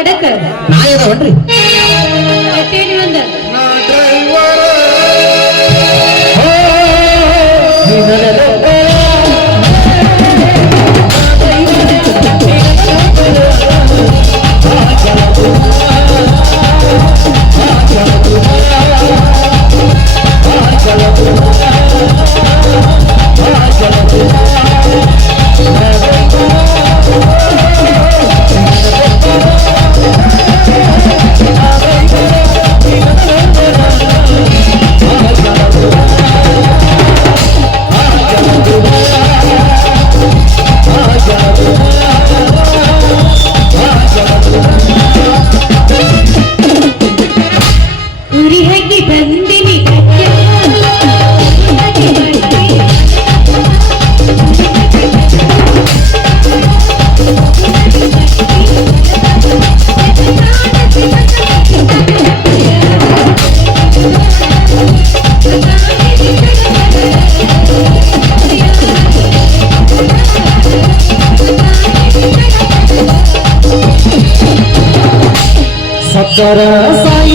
ಎಡಕ್ಕ ನಾ ಇದಾವನ್ರಿ ಎತ್ತೇನಿ ಒಂದ सत्तर साई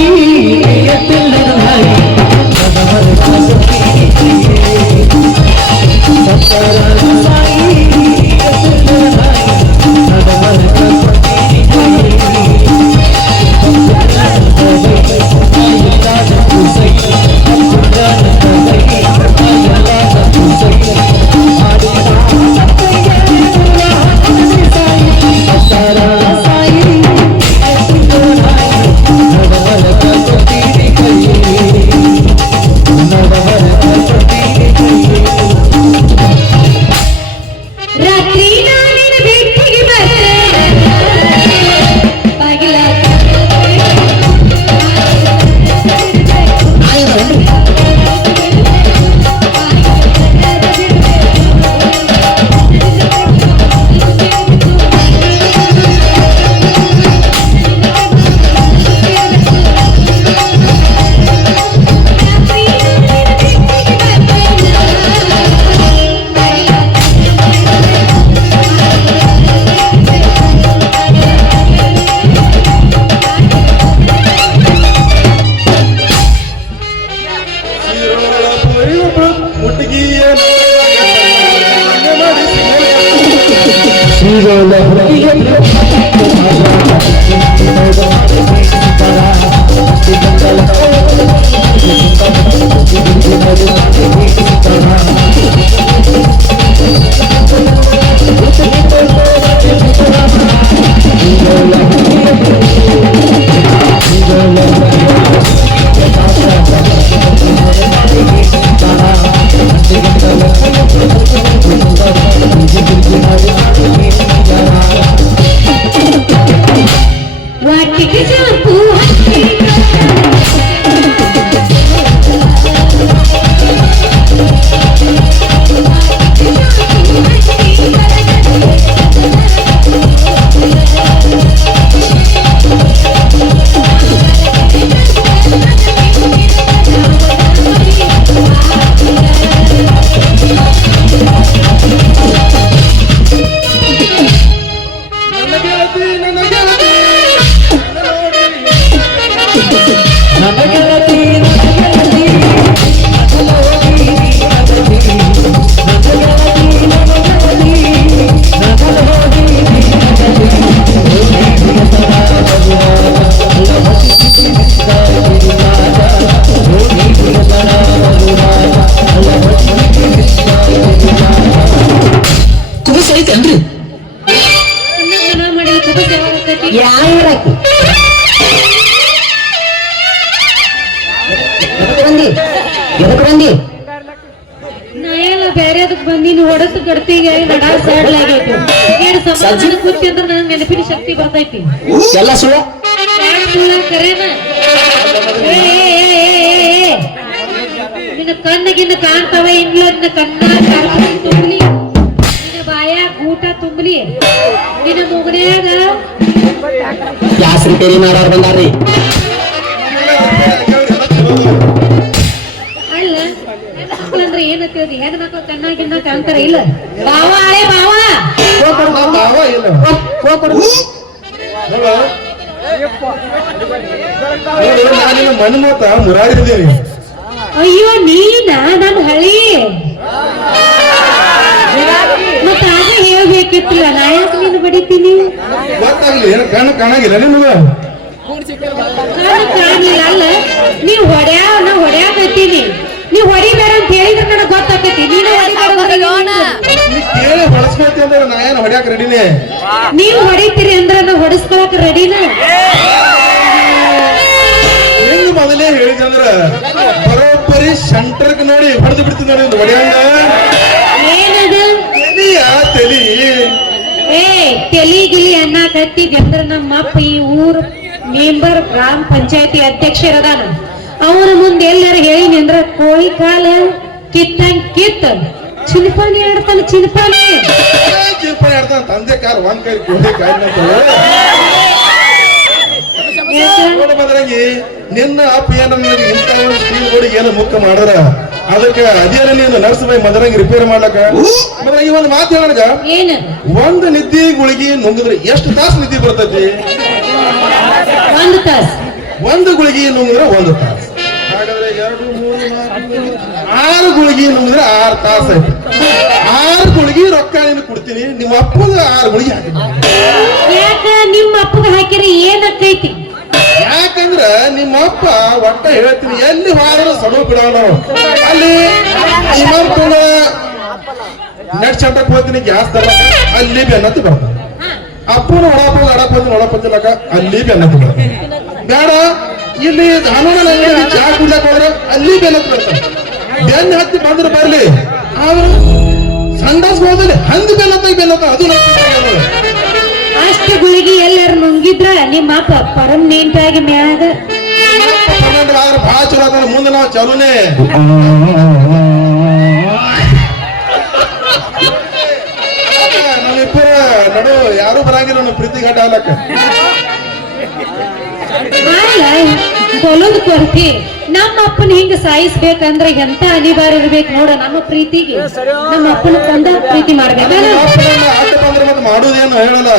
ಹೊಡಸು ಗಡ್ತಿಗೆ ನಡಾ ಸೈಡ್ಲಾಗೈತಿ ಏನು ಸಮಾಧಾನ ಕೂತಿ ಅಂದ್ರೆ ನನಗೆ ನೆನಪಿನ ಶಕ್ತಿ ಬರ್ತೈತಿ ಎಲ್ಲ ಸುಳ್ಳ ಕರೇನ ನಿನ್ನ ಕಣ್ಣಿಗಿನ್ನ ಕಾಣ್ತಾವ ಇಲ್ಲ ನಿನ್ನ ಕಣ್ಣ ತುಂಬಲಿ ನಿನ್ನ ಬಾಯಾಗ ಊಟ ತುಂಬಲಿ ನಿನ್ನ ಮುಗನ್ಯಾಗ ಯಾಸ್ರಿ ಕೇರಿ ಮಾಡಾರ ಬಂದಾರ್ರಿ ಅಂದ್ರೆ ಏನಂತೇಳಿ ಹೆಂಗ್ ನಾಕ ಕಣ್ಣಾಗಿನ್ನ ಕಾಣ್ತಾರ ಇಲ್ಲ ಬಾವ ಹಳೆ ಬಾವ ನಾನಿನ ಮನ್ಮತ ಮುರಾರಿದ್ದೇನೆ. ಅಯ್ಯೋ ನೀನ ನನ್ ಹಳಿ ಮತ್ತ ಆಗ ಹೇಳ್ಬೇಕಿತ್ತಲ್ಲ ನಾ ಯಾಕೆ ನೀನು ಬಡಿತೀನಿ ಗೊತ್ತಾಗ್ಲಿ ಏನ ಕಣ್ಣು ಕಾಣಾಗಿಲ್ಲ ನಿಮ್ಗ. ನಾನು ಕಾಣಿಲ್ಲ ಅಲ್ಲ ನೀವ್ ನಾ ಹೊಡ್ಯಾಕತ್ತೀನಿ ನೀವ್ ಹೊಡಿಬೇಡ ಅಂತ ಹೇಳಿದ್ರೆ ನನಗ್ ಗೊತ್ತಾಕತಿ ನೀನು ನೀ ಕೇಳಿ ಹೊಳಸ್ಕೊಳ್ತಿ ಅಂದ್ರೆ ನಾ ಏನ್ ಹೊಡ್ಯಾಕ ರೆಡಿನೇ. ನೀವು ಹೊಡಿತೀರಿ ಅಂದ್ರೆ ನಾ ಹೊಡಿಸ್ಕೊಳಕ್ ರೆಡಿನ ಹೆಂಗ್ ಮೊದಲೇ ಹೇಳಿದಂದ್ರ ಬರೋಬ್ಬರಿ ಸೆಂಟರ್ಕ್ ನೋಡಿ ಹೊಡೆದು ಬಿಡ್ತೀನಿ ನೋಡಿ ಒಂದು ಹೊಡ್ಯಾಂಗ. ಏನದು ತಲಿಯ ತಲಿ ತೆಲಿ ಗಿಲಿ ಅನ್ನಕತ್ತಿದ್ದೆ ಅಂದ್ರ ನಮ್ಮ ಅಪ್ಪ ಈ ಊರ್ ಮೆಂಬರ್ ಗ್ರಾಮ ಪಂಚಾಯತಿ ಅಧ್ಯಕ್ಷರದಾನ ಅವನ ಮುಂದೆ ಎಲ್ಲಾರು ಹೇಳಿನಿ ಅಂದ್ರ ಕೋಳಿ ಕಾಲ ಕಿತ್ತಂಗ್ ಕಿತ್ತ ಚಿನ್ಪಾನಿ ಆಡ್ತಾನ ಚಿನ್ಪಾನಿ ಚಿಂಪಣಿ ಆಡ್ತಾನ ತಂದೆ ಕಾಲ ಒಂದ್ ಕೈ ಕೋಳಿ ಕಾಯಿ ನೋಡ ಬದ್ರಂಗಿ ನಿನ್ನ ಅಪ್ಪ ಏನ ಇಂತ ಸ್ಟೀಲ್ ಗೋಡಿಗೆ ಏನೋ ಮುಖ ಮಾಡಿದ್ರ ಅದಕ್ಕೆ ಅದೇನ ನೀನು ನರ್ಸಬಾಯಿ ಮದರಂಗಿ ರಿಪೇರ್ ಮಾಡ್ಲಕ್ಕ ಮದ್ರಂಗಿ ಒಂದು ಮಾತು ಹೇಳಗ ಏನ ಒಂದು ನಿದ್ದೆ ಗುಳಿಗೆ ನುಂಗಿದ್ರೆ ಎಷ್ಟು ತಾಸು ನಿದ್ದೆ ಬರ್ತೈತಿ? ಒಂದು ತಾಸ್ ಒಂದು ಗುಳಿಗೆ ನುಂಗಿದ್ರೆ 1 ತಾಸು. ಹಾಗಾದ್ರೆ 2, 3, 4, 6 ಗುಳಿಗೆ ನುಂಗಿದ್ರೆ 6 ತಾಸು ಆಯ್ತು. 6 ಗುಳಿಗೆ ರೊಕ್ಕ ನೀನು ಕೊಡ್ತೀನಿ, ನಿಮ್ಮ ಅಪ್ಪಗ 6 ಗುಳಿಗೆ ಹಾಕಿದ್ದೀನಿ. ಯಾಕ ನಿಮ್ಮ ಅಪ್ಪಗ ಹಾಕಿರಿ ಏನಕ್ಕೈತಿ? ಯಾಕಂದ್ರ ನಿಮ್ಮ ಅಪ್ಪ ಒಟ್ಟ ಹೇಳ್ತೀನಿ ಎಲ್ಲಿ ಹೋದ್ರೆ ಸಡೋ ಬಿಡವ ನಾವು ಅಲ್ಲಿ ಇನ್ನೊಂದು ನೆಟ್ ಸೆಂಟರ್ಗೆ ಹೋಗ್ತೀನಿ ಗ್ಯಾಸ್ ತರಕ ಅಲ್ಲಿ ಬೆನ್ನತ್ತಿ ಬರ್ತಾನೆ. ಅಪ್ಪನ ಒಳಪಂದಿಲಕ ಅಲ್ಲಿ ಬೆನ್ನತ್ತಿ ಬರ್ತಾನೆ. ಬೇಡ ಇಲ್ಲಿ ಹನುಮನ ಅಂಗಡಿಗೆ ಚಾ ಕುಡ್ಲಕ್ ಹೋದ್ರೆ ಅಲ್ಲಿ ಬೆನ್ನತ್ತಿ ಬರ್ತಾನೆ. ಬೆನ್ನ ಹತ್ತಿ ಬಂದ್ರೆ ಬರ್ಲಿ ಆದ್ರೆ ಸಂಡಾಸ್ ಹೋದಲ್ಲಿ ಹಂದಿ ಬೆನ್ನತ್ತ ಅದು ಅಷ್ಟು ಗುಳಿಗೆ ಎಲ್ಲಾರು ನುಂಗಿದ್ರ ನಿಮ್ಮ ಅಪ್ಪ ಪರ್ಮನೆಂಟ್ ಆಗಿ ಮ್ಯಾಗ ಬಹಳ ಚಲೋ ಅದ. ಮುಂದೆ ನಾವು ಚಲೋನೆ ನಮ್ಮಿಬ್ಬರ ನಡು ಯಾರು ಬರಂಗಿಲ್ಲ ನಮ್ಮ ಪ್ರೀತಿ ಗಡ್ಡ ಹಾಲಕ್ಕ. ಕೊಲೋದ್ ಕೊಡ್ತಿ ನಮ್ಮ ಅಪ್ಪನ ಹಿಂಗ ಸಾಯಿಸ್ಬೇಕಂದ್ರೆ ಎಂತ ಅನಿವಾರ್ಯ ಇರ್ಬೇಕು ನೋಡ ನಮ್ಮ ಪ್ರೀತಿಗೆ ನಮ್ಮ ಅಪ್ಪನ ತಂದ ಪ್ರೀತಿ ಮಾಡ್ಬೇಕಲ್ಲ. ಆಟ ಬಂದ್ರೆ ಮತ್ತೆ ಮಾಡುದೇನು ಹೇಳಲ್ಲ.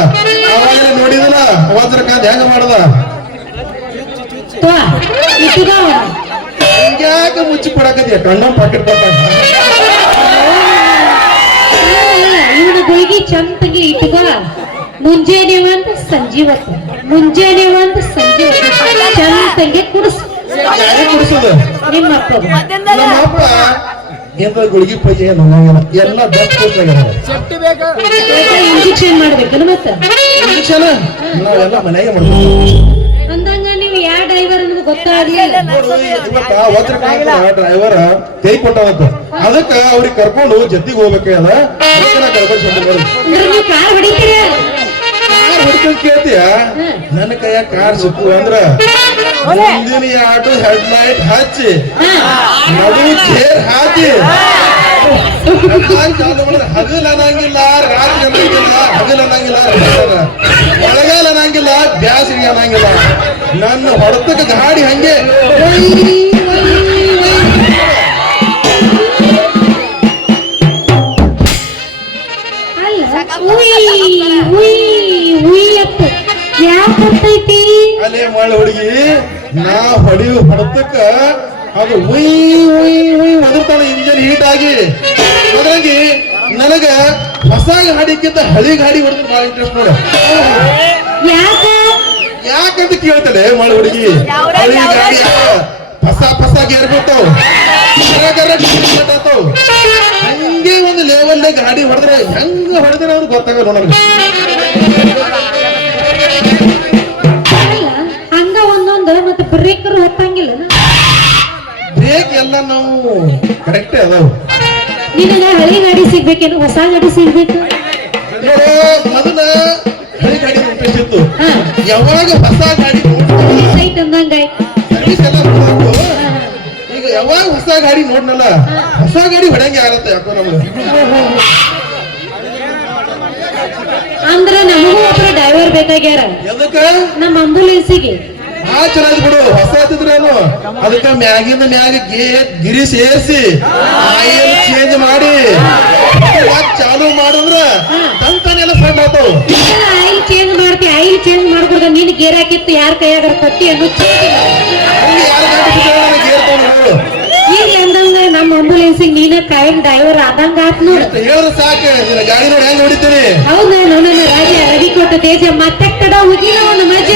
ಅವಾಗಲೇ ನೋಡಿದನ ವಜ್ರಕಾಂತ ಹೆಂಗ ಮಾಡದ ಯಾಕೆ ಮುಚ್ಚಿ ಕೊಡಕತ್ತೀಯ ಕಂಡಮ್ ಪಾಕೆಟ್ ಕೊಟ್ಟಾಗ ಇವನ ಗುಳಿಗೆ ಚಂತಗೆ ಇಟ್ಕೋ. ಮುಂಜಾನೆ ಒಂದು ಸಂಜೆ ಹೊತ್ತು ಮುಂಜಾನೆ ಒಂದು ಸಂಜೆ ಹೊತ್ತು ಚಂತಗೆ ಕುಡಿಸ್. ಯಾರೇ ಕುಡಿಸೋದು? ನಿಮ್ಮ ಅಪ್ಪ ನಮ್ಮ ಅಪ್ಪ ಏನಾರ ಗುಳಿಗೆ ಪೈಗೆ ಏನು ಎಲ್ಲ ಬೆಸ್ಟ್ ಇಂಜೆಕ್ಷನ್ ಮಾಡ್ಬೇಕಲ್ಲ ಮತ್ತ ಇಂಜೆಕ್ಷನ್ ನಾವೆಲ್ಲ ಮನೆಗೆ ಮಾಡ್ತೀವಿ. ಅಂದಂಗ ನೀವು ಯಾವ ಡ್ರೈವರ್ ಅನ್ನೋದು ಗೊತ್ತಾಗ್ಲಿಲ್ಲ. ಇವತ್ತ ವಜ್ರಕಾಂತ ಡ್ರೈವರ್ ಕೈ ಕೊಟ್ಟವಂತ ಅದಕ್ಕ ಅವ್ರಿಗೆ ಕರ್ಕೊಂಡು ಜೊತೆಗೆ ಹೋಗ್ಬೇಕದ ನೀವು ಕಾರ್ ಹೊಡಿತೀರ ಹುಡುಕಲ್ ಕೇಳ್ತೀಯ ನನ್ನ ಕೈಯ ಕಾರ್ ಸಿಕ್ಕು ಅಂದ್ರ ಮುಂದಿನ ಎರಡು ಹೆಡ್ ಲೈಟ್ ಹಚ್ಚಿ ನಡು ಚೇರ್ ಹಾಕಿ ಚಾಲು ಮಾಡಿದ್ರೆ ಹಗಲ್ ಅನ್ನಂಗಿಲ್ಲ ರಾತ್ರಿ ಅನ್ನಂಗಿಲ್ಲ ಹಗಲ್ ಅನ್ನಂಗಿಲ್ಲ ಮಳೆಗಾಲ ಅನ್ನಂಗಿಲ್ಲ ಬ್ಯಾಸಿಗೆ ಅನ್ನಂಗಿಲ್ಲ. ನನ್ನ ಹೊಡೆತಕ್ಕ ಗಾಡಿ ಹಂಗೆ ಯಾಕೈತಿ ಅಲ್ಲೇ ಮಳೆ ಹುಡುಗಿ ನಾ ಹೊಡಿಯು ಹೊಡೆತಕ್ಕ ಅದು ಉಯ್ ಉಯ್ ಉಯ್ ಒದರ್ತಾಳೆ ಇಂಜನ್ ಹೀಟ್ ಆಗಿ. ಅದ್ರಾಗಿ ನನಗ ಹೊಸ ಗಾಡಿಕ್ಕಿಂತ ಹಳಿ ಗಾಡಿ ಹೊಡೆದ್ರೆ ಬಹಳ ಇಂಟ್ರೆಸ್ಟ್ ನೋಡ. ಯಾಕಂತ ಕೇಳ್ತಾಳೆ ಮಳೆ ಹುಡುಗಿ. ಹಳಿ ಗಾಡಿ ಹೊಸ ಗೇರ್ ಬರ್ತಾವ ಹಂಗೆ ಒಂದು ಲೆವೆಲ್ ಗಾಡಿ ಹೊಡೆದ್ರೆ ಹೆಂಗ ಹೊಡೆದ್ರೆ ಅವ್ರು ಗೊತ್ತಾಗಲ್ಲ ನನಗೆ. ಹಂಗ ಒಂದೊಂದು ಮತ್ತೆ ಬ್ರೇಕರ್ ಹತ್ತಂಗಿಲ್ಲ. ಬ್ರೇಕ್ ಎಲ್ಲ ನಾವು ಕರೆಕ್ಟೇ ಅದಾವ. ನಿನಗ ಹಳಿ ಗಾಡಿ ಸಿಗ್ಬೇಕೇನು ಹೊಸ ಗಾಡಿ ಸಿಗ್ಬೇಕು? ಮೊದಲ ಹಳಿ ಗಾಡಿ ಇಂಟ್ರೆಸ್ಟ್ ಇತ್ತು. ಯಾವಾಗ ಹೊಸ ಗಾಡಿ ಸರ್ವಿಸ್ ಎಲ್ಲ ನೋಡ್ಬೇಕು. ಈಗ ಯಾವಾಗ ಹೊಸ ಗಾಡಿ ನೋಡ್ನಲ್ಲ ಹೊಸ ಗಾಡಿ ಹೊಡಂಗೆ ಆಗತ್ತೆ ಯಾಕೋ ನಮ್ಗೆ. ಅಂದ್ರ ನಮಗೂ ಒಬ್ಬರು ಡ್ರೈವರ್ ಬೇಕಾಗ್ಯಾರ ಎದಕ್ಕ? ನಮ್ಮ ಆಂಬುಲೆನ್ಸಿಗೆ. ಆ ಚೆನ್ನಾಗಿ ಬಿಡು ಹೊಸ ಹತ್ತಿದ್ರೇನು ಅದಕ್ಕ ಮ್ಯಾಗಿಂದ ಮ್ಯಾಗ ಗಿರಿ ಸೇರಿಸಿ ಆಯಿಲ್ ಚೇಂಜ್ ಮಾಡಿ ಚಾಲು ಮಾಡಿದ್ರ ತಂತಾನೆಲ್ಲ ಸಣ್ಣ ಆತಾವ ಆಯಿಲ್ ಚೇಂಜ್ ಮಾಡ್ತಿ ಆಯಿಲ್ ಚೇಂಜ್ ಮಾಡ್ಕೊಡ್ದ ನೀನ್ ಗೇರ್ ಹಾಕಿತ್ತು ಯಾರ ಕೈಯಾಗ ಪಟ್ಟಿ ಅನ್ನೋ ಈಗ ಅಂದಂಗ ನಮ್ಮ ಆಂಬುಲೆನ್ಸಿಗೆ ನೀನ ಕಾಯಂ ಡ್ರೈವರ್ ಆದಂಗ ಆತ್ ನೋಡ್ ಹೇಳಿದ್ರೆ ಸಾಕು ನಿನ್ನ ಗಾಡಿ ನೋಡಿ ಹೆಂಗ್ ಹೊಡಿತೀನಿ ಹೌದಾ ನನ್ನ ರಾಜ ರವಿ ಕೊಟ್ಟ ತೇಜ ಮತ್ತೆ ಕಡ ಹೋಗಿಲ್ಲ ನಮ್ಮ ಅಜ್ಜಿ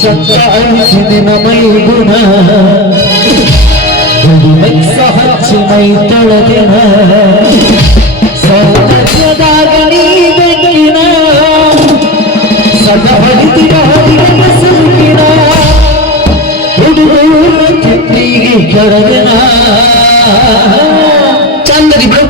ಚಕ್ಕಾಯಿಸಿದಿನ ಮೈಗುಣ ಹಚ್ಚಿ ಮೈ ತೊಳೆದಿನ ಸೌಂದರ್ಯದಾಗ ನೀ ಬೆಂಕಿನ ಸದ ಹೊಡಿತಿನ ಹೊಡಿನ ಸುಂಕಿನ ಹುಡುಗರು ಚಿತ್ರಿಗೆ ಕೆಳಗಿನ ಚಂದದಿ ಬಿಡು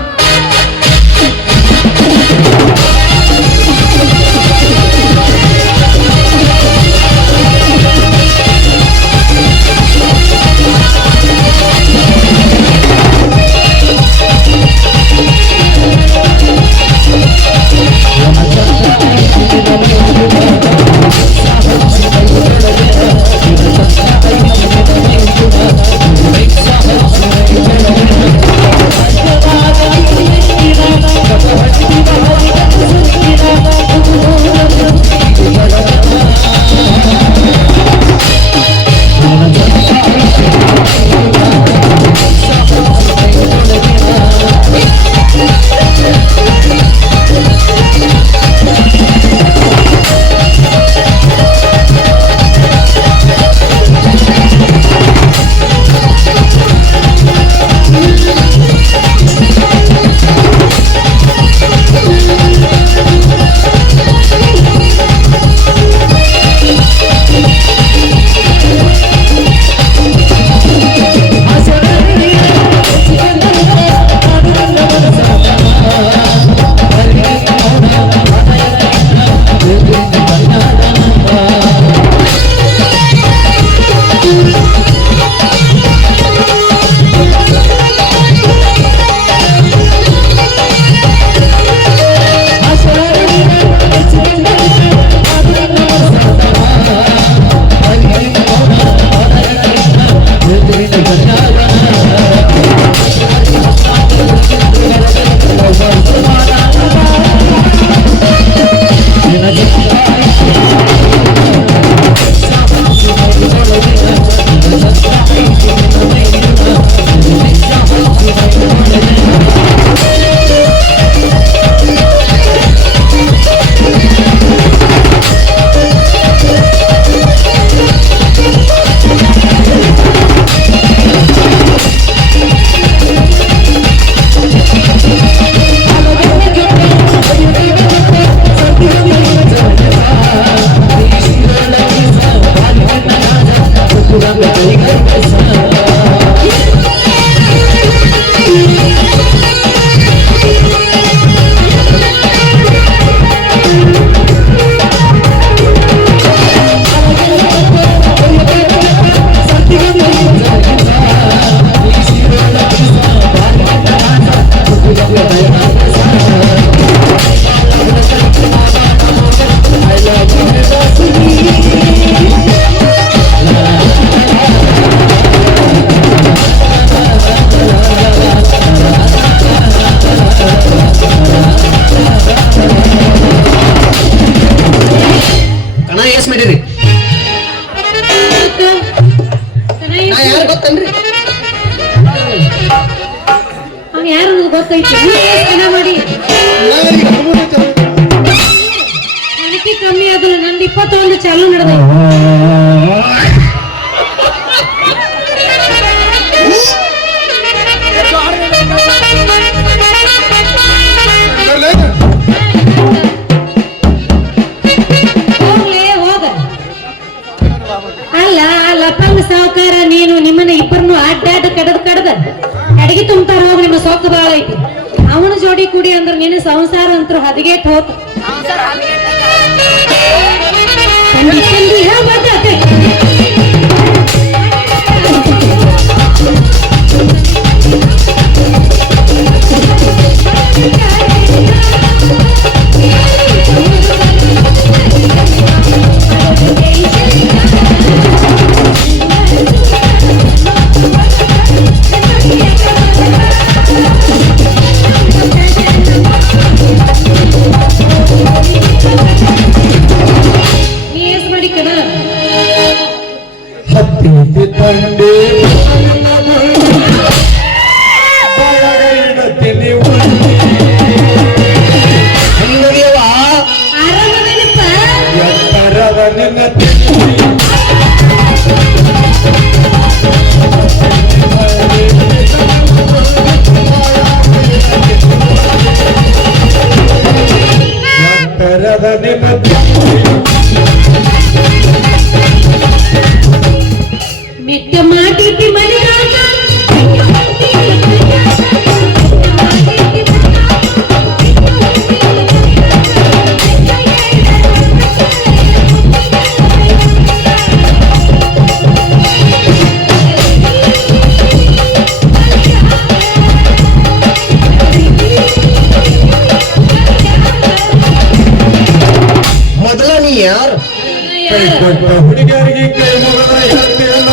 ಗೊತ್ತೈತಿ ಮಾಡಿ ನನಗೆ ಕಮ್ಮಿ ಆದಲ್ಲ ನಂದು 21 ಚಾಲು ನಡೆದೈತಿ ಅಲ್ಲ ಲಪಂಗ ಸಾವುಕಾರ ನೀನು ನಿಮ್ಮನ್ನ ಇಬ್ಬರನ್ನು ಅಡ್ಡಾಡ ಕಡದ ಅಡಿಗೆ ತುಂಬ್ತಾರ ಹೋಗಿ ನಿಮ್ಮ ಸೊಕ್ಕು ಬಾಳ ಐತಿ ಅವನ ಜೋಡಿ ಕುಡಿ ಅಂದ್ರ ನಿನ್ನ ಸಂಸಾರ ಅಂತೂ ಹದಗೆಟ್ ಹೋತ ನಿನ್ನ ಎತ್ತರದ ನಿನ್ನ ಮೆಟ್ಟ ಮಾಟಿತಿ ಮನೆಯಾಗ ಮೊದಲ ನೀ ಯಾರು ಕೈ ಕೊಟ್ಟ ಹುಡುಗಿಯರಿಗೆ ಕೈ ಮುಗದ ಹೇಳ್ತೀಯಲ್ಲ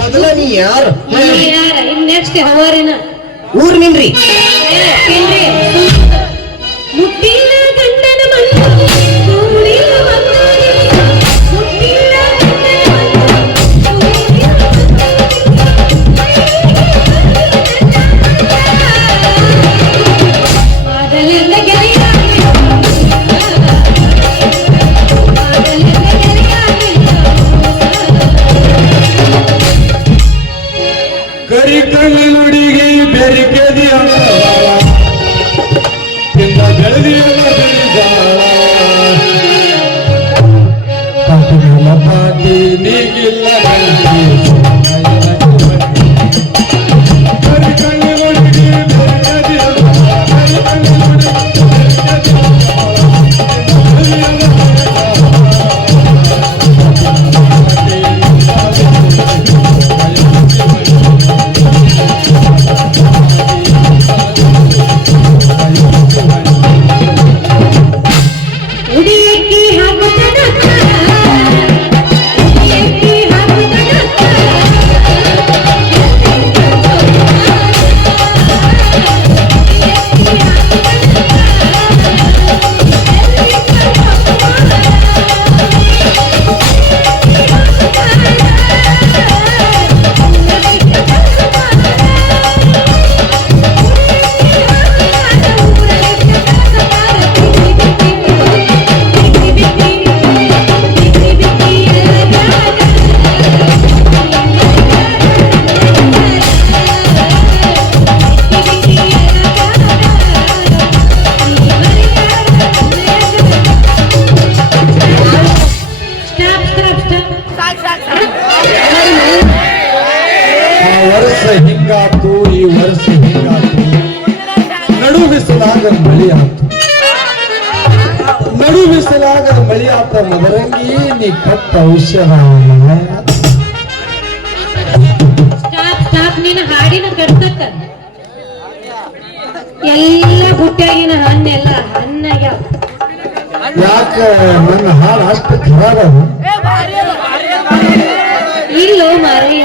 ಮೊದಲ ನೀ ಯಾರು ನೆಕ್ಸ್ಟ್ ಹವಾರಿನ ಊರ್ ನಿನ್ರಿ ಮುಟ್ಟಿಲ್ಲ ಗಂಡನ ಮಣ್ಣು ಸೂರಿಲ್ಲ ಬಂಗಾರಿ, ಮುಟ್ಟಿಲ್ಲ ಗಂಡನ ಮಣ್ಣು, ಸೂರಿಲ್ಲ ಬಂಗಾರಿ. ಮಾದಲೆಲ್ಲ ಗೆಳೆಯಾಗಿಲ್ಲ, ಮಾದಲೆಲ್ಲ ಗೆಳೆಯಾಗಿಲ್ಲ. ಕರಿ ಕಣ್ಣು ನುಡಿಗೆ ಬೆರಿಕೆದಿ ಅಂದವಾಳ ತಿಂದ ಬೆಳೆದಿಯಲ್ಲ ಬೆಳಿದಾಳ ಪಾಟಿಗಳ ಪಾಟಿ ನೀಗಿಲ್ಲ ಕರಿ ಕಣ್ಣು ನುಡಿಗೆ ಬೆರಿಕೆದಿ ಅಂದವಾಳ ಕರಿ ಕಣ್ಣು ನುಡಿಗೆ ಬೆರಿಕೆದಿ ಉಡಿಯಕ್ಕಿ ಹಾಕುತ್ತದಕ್ಕ, ಉಡಿಯಕ್ಕಿ ಹಾಕುತ್ತದಕ್ಕ. ವರ್ಷ ಹಿಂಗಾತು ಈ ವರ್ಷ ಹಿಂಗಾತು ನಡು ಬಿಸಲಾಗ ಮಳಿ ಆತು ನಡು ಬಿಸಲಾಗ ಮಳಿ ಆತ ಮದರಂಗಿ ನೀ ಕಟ್ಟ ಔಷಧ ಸ್ಟಾಪ್ ನಿನ್ನ ಹಾಡಿನ ಕಡ್ತಕ್ಕ ಎಲ್ಲ ಗುಟ್ಟಾಗಿನ ಹಣ್ಣೆಲ್ಲ ಹಣ್ಣಾಗ್ಯಾವ. ಯಾಕ ನನ್ನ ಹಾಡು ಅಷ್ಟು ಖರಾಬ ಇಲ್ಲೋ ಮಾರಯ್ಯ,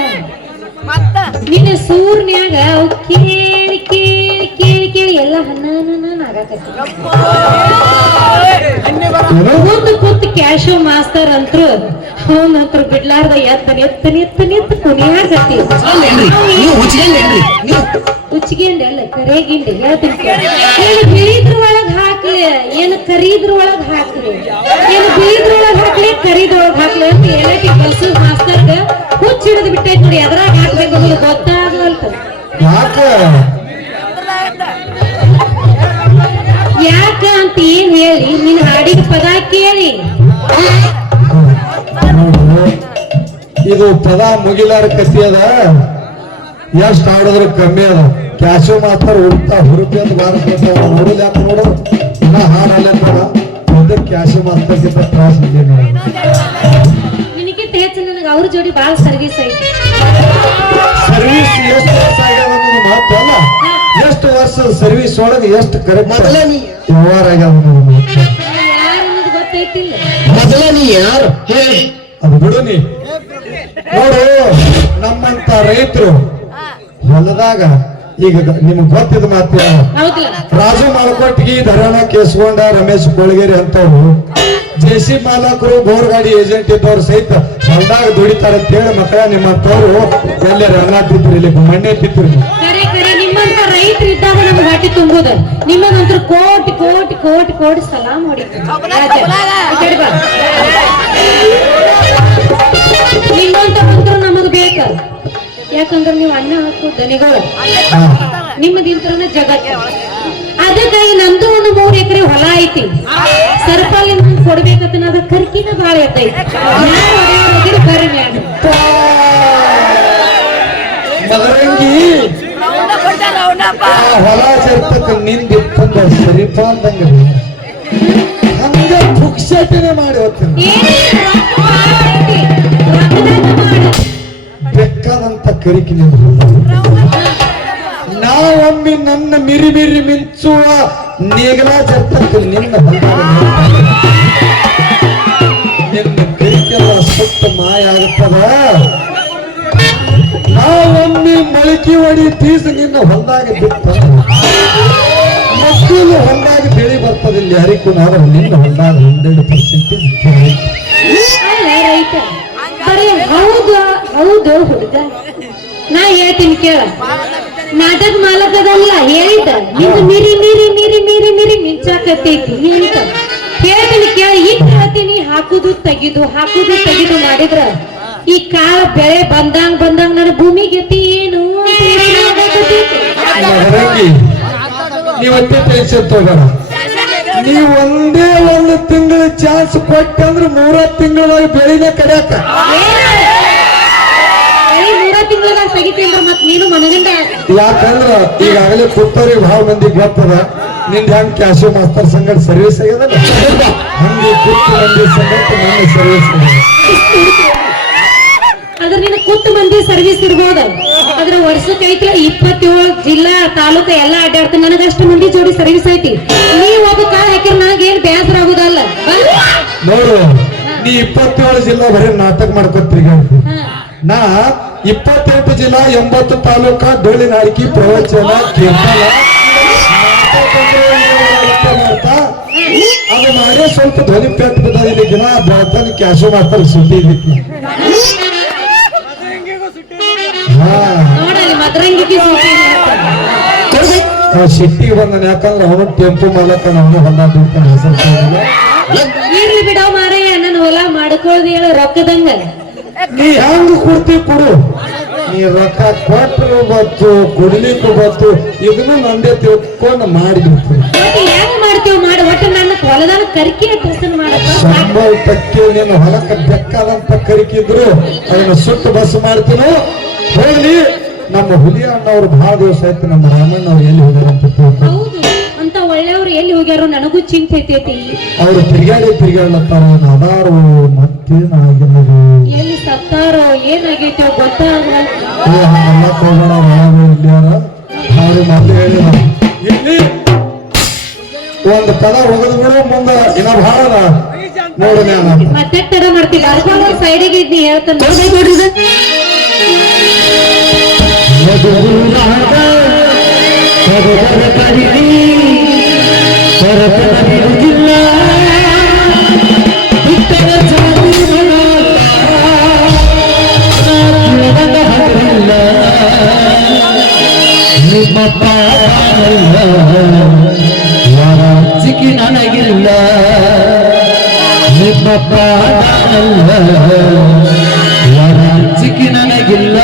ನಿನ್ನ ಸೂರ್ನ್ಯಾಗ ಅವ್ ಕೇಳಿ ಕೇಳಿ ಕೇಳಿ ಕೇಳಿ ಎಲ್ಲ ಹನ್ನ ಆಗಕತ್ತಿ. ಮುಂದ ಕೂತ್ ಕ್ಯಾಶೋ ಮಾಸ್ತರ್ ಅಂತರು ಅವನಂತ್ರ ಬಿಡ್ಲಾರ್ದ ಎತ್ತ ಕುಣಿಯಾಗತ್ತಿ. ನೀವು ಹುಚ್ಚಿಗಂಡೇನ್ರಿ ನೀವು ಉಚ್ಚಿಗೆಂಡಲ್ಲ ಕರೆಗಿಂಡಿ ಹೇಳ್ತೀನಿ ಕೇಳು. ಏನು ಬಿಳಿದ್ರ ಒಳಗ್ ಹಾಕ್ಲಿ, ಏನು ಕರೀದ್ರ ಒಳಗ್ ಹಾಕ್ಲಿ, ಏನು ಬಿಳಿದ್ರೊಳಗ್ ಹಾಕ್ಲಿ ಕರೀದ್ರೊಳಗ್ ಹಾಕ್ಲಿ ಅಂತ ಎಲ್ಲಕ್ಕೆ ಕಲ್ಸು ಮಾಸ್ತರ್ಗ ಹುಚ್ಚ ಹಿಡಿದು ಬಿಟ್ಟೈತಿ ನೋಡಿ. ಎದ್ರಾಗ ಹಾಕ್ಬೇಕು ಅನ್ನೋದು ಗೊತ್ತಾಗಲ್ತ. ಯಾಕ ಅಂತ ಏನ್ ಹೇಳಿ ನಿನ್ ಹಾಡಿನ ಪದ ಕೇಳಿ. ಇದು ಪದ ಮುಗಿಲಾರ ಕತ್ತಿ ಅದ, ಎಷ್ಟ್ ಆಡಿದ್ರು ಕಮ್ಮಿ ಅದ. ಕ್ಯಾಶು ಮಾತ್ರ ಉಲ್ಟಾ ಹುರುಪಿ ಅಂತ ಬಾರ ನೋಡಿಲ್ಲ ಯಾಕೆ ನೋಡು ನಾ ಹಾಡಲ್ಲ ಅಂತ ಕ್ಯಾಶು ಮಾಸ್ತರ್ಗಿಂತ ತ್ರಾಸ ನಿನಗಿಂತ ಹೆಚ್ಚು ನನಗೆ ಅವ್ರ ಜೋಡಿ ಬಾಳ ಸರ್ವಿಸ್ ಐತಿ. ಸರ್ವಿಸ್ ಎಷ್ಟು ವರ್ಷ ಆಗ್ಯಾದ ಅನ್ನೋದು ಮಾತಲ್ಲ, ಎಷ್ಟು ವರ್ಷದ ಸರ್ವಿಸ್ ಒಳಗೆ ಎಷ್ಟು ಕರೆಕ್ಟ್ ಮೊದಲ ನೀ ವ್ಯವಹಾರ ಆಗ್ಯಾದ ಅನ್ನೋದು ಮಾತು. ಯಾರು ಅನ್ನೋದು ಗೊತ್ತೈತಿಲ್ಲ. ಮೊದಲ ನೀ ಯಾರು ಹೇಳಿ ಅದು ಬಿಡು ನೀ. ನೋಡು ನಮ್ಮಂತ ರೈತರು ಹೊಲದಾಗ ಈಗ ನಿಮ್ಗೆ ಗೊತ್ತಿದ ಮಾತ್ರ ಹೌದಲ್ಲ ರಾಜು ಮಾಲಕೋಟಿಗೆ ಧರಣ ಕೇಸ್ಕೊಂಡ ರಮೇಶ್ ಕೊಳಗೇರಿ ಅಂತವ್ರು ಜೆಸಿ ಮಾಲಕರು ಬೋರ್ ಗಾಡಿ ಏಜೆಂಟ್ ಇದ್ದವ್ರು ಸಹಿತ ಹೊಲ್ದಾಗ ದುಡಿತಾರ ಅಂತ ಹೇಳಿ ಮಕ್ಕಳ ನಿಮ್ಮಂತವ್ರು ಎಲ್ಲೇ ರನ್ನಾತಿದ್ರು ಇಲ್ಲಿ ಮಣ್ಣೆ ತಿದ್ರು ಕರೆ ಕರೆ ನಿಮ್ಮಂತ ರೈತರು ಇದ್ದಾಗ ನಮ್ಗೆ ಹೊಟ್ಟೆ ತುಂಬುದ ನಿಮ್ಮದಂತೂ ಕೋಟಿ ಕೋಟಿ ಕೋಟಿ ಕೋಟಿ ಸಲಾಮ್ ಹೊಡಿ ನಿಮ್ಮಂತವಂತೂ ನಮಗ್ ಬೇಕ ಯಾಕಂದ್ರೆ ನೀವು ಅನ್ನ ಹಾಕು ದನಿಗಳು ನಿಮ್ಮದಿಂತ್ರನ ಜಗತ್ತು ಅದಕ್ಕಾಗಿ ನಮ್ದು ಒಂದು 3 ಎಕರೆ ಹೊಲ ಐತಿ ಸರ್ಪಾಲಿ ನಮ್ಗೆ ಕೊಡ್ಬೇಕಂತ ಅದ ಕರ್ಕಿನ ಬಾಳ ಎತ್ತೈತಿ ಬರ್ರಿ ಮ್ಯಾಡ ಮದರಂಗಿ ಹೊಲ ಸೇರ್ತಕ್ಕ ನಿಂದಿತ್ತಂದ ಸರಿಪ ಅಂದಂಗ ಹಂಗ ಪುಕ್ಷಟನೆ ಮಾಡಿ ಹೋಗ್ತೀನಿ ಬೇಕಾದಂತ ಕರಿಕಿ ನಾವೊಮ್ಮೆ ನನ್ನ ಮಿರಿ ಮಿರಿ ಮಿಂಚುವ ನೇಗಲ ಜರ್ತಕ್ಕ ನಿನ್ನ ನಿನ್ನ ಕರಿಕೆಲ್ಲ ಸುತ್ತ ಮಾಯ ಆಗುತ್ತದ ನಾವೊಮ್ಮೆ ಮೊಳಕೆ ಹೊಡಿ ಬೀಜ ನಿನ್ನ ಹೊಲ್ದಾಗ ಬಿತ್ತ ಮಕ್ಕಳು ಹೊಲ್ದಾಗ ಬೆಳಿ ಬರ್ತದೆ ಇಲ್ಲಿ ಹರಿಕೊಂಡು ಆದ್ರೆ ನಿನ್ನ ಹೊಲ್ದಾಗ 100% ರೈತ ಬರೀ ಹೌದು ಹೌದು ಹುಡುಗ ನಾ ಹೇಳ್ತೀನಿ ಕೇಳ ನಾಟಕ ಮಾಲಕದಲ್ಲ ಹೇಳಿದ್ದ ನಿಂದು ಮಿರಿ ಮಿರಿ ಮಿರಿ ಮಿರಿ ಮಿರಿ ಮಿಂಚಾಕತ್ತೈತಿ ಅಂತ ಹೇಳ್ತೀನಿ ಕೇಳ ಈಗ ಹೇಳ್ತೀನಿ ಹಾಕುದು ತೆಗಿದು ಮಾಡಿದ್ರ ಈ ಕಾಳ ಬೆಳೆ ಬಂದಂಗ್ ನನ್ನ ಭೂಮಿಗೆ ಎತ್ತಿ ಏನು ನೀವತ್ತೇ ಟೆನ್ಷನ್ ತಗೋಣ ನೀವು ಒಂದೇ ಒಂದು ತಿಂಗಳ ಚಾನ್ಸ್ ಕೊಟ್ಟೆ ಅಂದ್ರೆ 3 ತಿಂಗಳದಾಗ ಬೆಳಿನ ಕಡಿಯಾಕ 3 ತಿಂಗಳದಾಗ ತೆಗಿತೀನಿ ಮತ್ ನೀನು ಮನಗಂಡ ಯಾಕಂದ್ರ ಈಗಾಗಲೇ ಕೂತವ್ರಿಗೆ ಬಹಳ ಮಂದಿ ಗೊತ್ತದ ನಿಂದ ಹೆಂಗ್ ಕ್ಯಾಶು ಮಾಸ್ತರ್ ಸಂಗಡ ಸರ್ವಿಸ್ ಆಗ್ಯದಲ್ಲ ಹಂಗೆ ಕೂತು ಮಂದಿ ಸಂಗಟ ನನ್ನ ಸರ್ವಿಸ್ ಅದ್ರ ನಿನ್ನ ಕೂತು ಮಂದಿ ಸರ್ವಿಸ್ ಇರ್ಬೋದ ಅದ್ರ ವರ್ಷಕ್ಕೆ ಐತಿ 27 ಜಿಲ್ಲಾ ತಾಲೂಕ ಎಲ್ಲ ಅಡ್ಡಾಡ್ತಾನೆ ನನಗ ಅಷ್ಟು ಮಂದಿ ಜೋಡಿ ಸರ್ವಿಸ್ ಐತಿ ನೀವ್ ಒಬ್ಬ ಕಾಳ ಹಾಕಿರ ನನಗೇನ್ ಬೇಸರ ಆಗುದಲ್ಲ ನೋಡು ನೀ 27 ಜಿಲ್ಲಾ ಬರೀ ನಾಟಕ ಮಾಡ್ಕೊತೀರಿ ನಾ 28 ಜಿಲ್ಲಾ 80 ತಾಲೂಕ ಡೊಳ್ಳಿನ ಹಾಕಿ ಪ್ರವಚನ ಕೀರ್ತನ ಮಾಡ್ತಾ ಅದು ಮಾಡೇ ಸ್ವಲ್ಪ ಧ್ವನಿ ಪೆಟ್ಟು ಬಿದ್ದದ ದಿನ ಬೆಳತಾನ ಕ್ಯಾಶು ಮಾಸ್ತರ್ ಸುದ್ದಿ ಇದ್ದಿತ್ತು ನೋಡಲ್ಲಿ ಮದ್ರಂಗಿಗೆ ಸಿಟ್ಟಿಗೆ ಬಂದನ ಯಾಕಂದ್ರೆ ಅವನು ಟೆಂಪು ಮಾಲಕ ಅವನು ಹೊಲ ದುಡ್ತಾನೆ ಹೆಸರು ಇರ್ಲಿ ಬಿಡೋ ಮಾರಯ್ಯ ನನ್ನ ಹೊಲ ಮಾಡ್ಕೊಳ್ಳೋದು ಹೇಳೋ ರೊಕ್ಕದಂಗ ನೀ ಹೆಂಗ್ ಕೊಡ್ತಿ ಕೊಡು ನೀ ರೊಕ್ಕ ಕೊಟ್ಟರು ಬತ್ತು ಕೊಡ್ಲಿಕ್ಕೂ ಬತ್ತು ಇದನ್ನು ನಂದೇ ತಿಳ್ಕೊಂಡು ಮಾಡಿಬಿಡ್ತೀನಿ ಹೆಂಗ್ ಮಾಡ್ತೀವಿ ಮಾಡಿ ಒಟ್ಟು ನನ್ನ ಹೊಲದಾಗ ಕರ್ಕಿ ಕೆಲಸ ಮಾಡಪ್ಪ ಸಂಬಳಕ್ಕೆ ನೀನು ಹೊಲಕ್ಕೆ ಬೆಕ್ಕಾದಂತ ಕರಿಕಿದ್ರು ಅದನ್ನ ಸುಟ್ಟು ಬಸ್ ಮಾಡ್ತೀನೋ ಹೋಗ್ಲಿ ನಮ್ಮ ಹುಲಿ ಅಣ್ಣವ್ರು ಬಹಳ ದಿವಸ ಆಯ್ತು ನಮ್ಮ ರಾಮಣ್ಣ ಅವ್ರು ಎಲ್ಲಿ ಹೋಗ್ಯಾರ ಅಂತ ತಿಳ್ಕೊಂಡು ಹೌದು ಅಂತ ಒಳ್ಳೆಯವ್ರು ಎಲ್ಲಿ ಹೋಗ್ಯಾರೋ ನನಗೂ ಚಿಂತೆ ಐತಿ ಅವ್ರು ತಿರ್ಗಾಡ್ಲತ್ತಾರ ಅದಾರು ಮತ್ತೇನಾಗಿಲ್ಲ ಎಲ್ಲಿ ಸತ್ತಾರೋ ಏನಾಗೈತೋ ಗೊತ್ತಾಗಲ್ಲ ಹಂಗೆಲ್ಲ ಹೋಗೋಣ ಒಳಗೆ ಇಲ್ಲಾರ ಅವ್ರು ಮತ್ತೆ ಹೇಳಿದ ಇಲ್ಲಿ ಒಂದು ಪದ ಹೋಗದ್ ಬಿಡು ಮುಂದ ಇನ್ನ ಬಹಳ ನೋಡೋಣ ಮತ್ತೆ ತಡ ಮಾಡ್ತೀವಿ ಅರ್ಕೊಂಡು ಸೈಡಿಗೆ ಇದ್ನಿ ಹೇಳ್ತಾನೆ ಚಿಕ್ಕಿ ನನಗಿಲ್ಲ ಚಿಕ್ಕಿ ನನಗಿಲ್ಲ